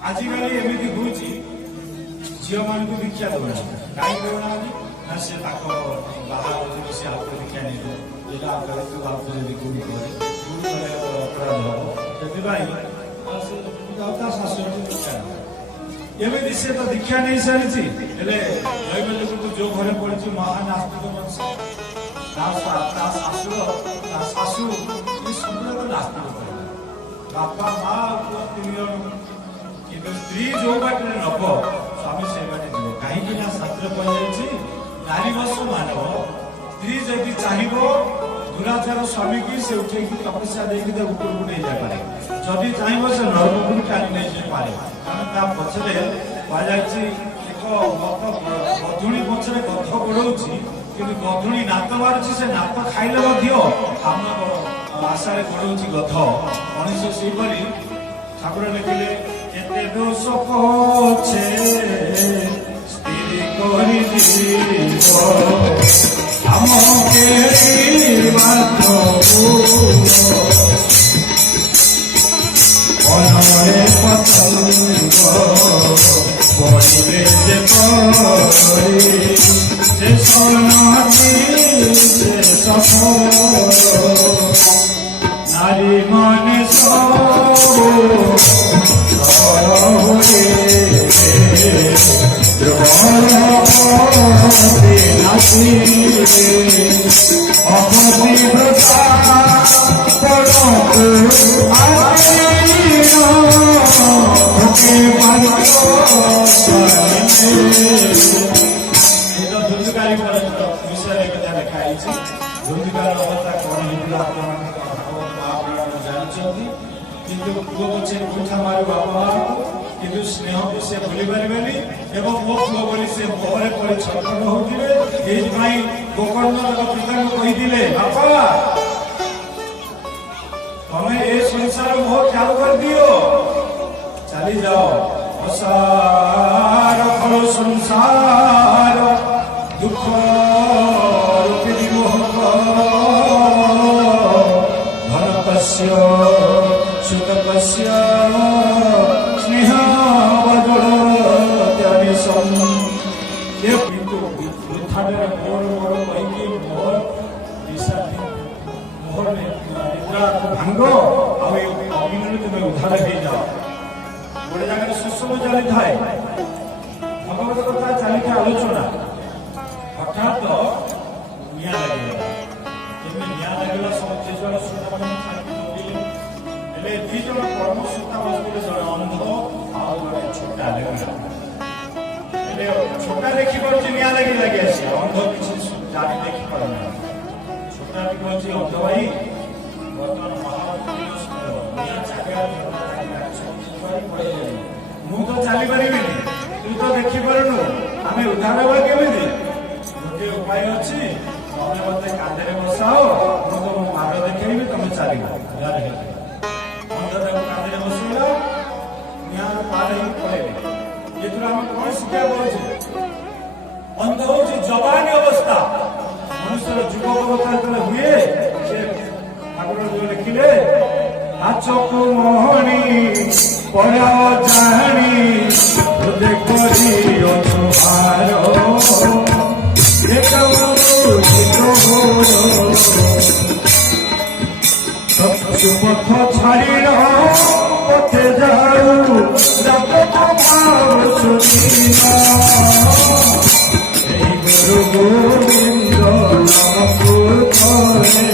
आजिकल एमती हूँ झील मान को दीक्षा दौना कहीं दौना ना से बाहर से आप दीक्षा नहीं यहाँ आपको गुरु करे अपराध हम से शाशु दीक्षा एमती से तो दीक्षा नहीं सारी दैव लोक जो घरे पड़ी महान आस्तिक वंश शाशु सब नास्तिक बापा माँ तीन जन कि स्त्री जो बाटे नब स्वामी से बाटे जीव कहीं शास्त्र कही नारी बस मानव स्त्री जदि चाहब दुराचार स्वामी की से उठे तपस्या देखिए उपरको नहीं जापे जदि चाहब से नरक को टाणी नहीं पारे कारण पछरे कहुई एक गधुणी पछरे गध गोड़ौची कि गधुणी नात मारुची से नात खाइले आम आशा गोड़ौची गध मनुष्य सेपरी ठाकुर लिखिले केते दोष पछे स्त्री करि जीव आम केरी मात्र अनरे पतंग पड़िले जे परी जे सोनाती जे सफल नारी माने धुंधुकारी विषय लिखाई धुंधुकार अवस्था कौन जानते किंतु पुओ पचे गुंठा मारे बापा माँ किंतु स्नेह विषय भूली पारे एवं मो पुओ बोली से मोहरे पड़े छटपट होते गोकर्ण पिता को कही बापा तुम्हें ये संसार मोह ख्याल कर दियो चली जाओ असार फल संसार दुख रूपी मोह धनकस्य सुतकस्य स्नेह बदुरत्यनिशम् ये किंतु उत्थाने मोर मोर कहीं मोर दिशा मोर निद्रा भांगो आ अग्नि तुम्हें उद्धार हो जाओ गोटे जगह सुसम चली थाए भगवत कथा चली था आलोचना हठात निया लगे निया लगला सब जन सुना दी जन कर्मसूता बसते जन अंध आगे छोटा छोटा देखी निया लगे लगे आस अंध किसी जानी देखी पारना छोटा भी अंध भाई बर्तमान मुझे चली पारि तू तो देखी पारनु आम उद्धार हवा केमी गोटे उपाय अच्छी तुम्हें मत कांधे बसाओ मुझे तुम मार देखी तुम चल अंधता कांधे बसैल निआर पार पड़े ये आम कौन शिक्षा पड़े अंध हूँ जवानी अवस्था मनुष्य युवक अवस्था हुए से ठाकुर जो लिखिले आचको मोहनी पड़ा जानी हृदय करी अछुहार पथ छाड़ी पथे जाऊ गुरु गोविंद नामको थरे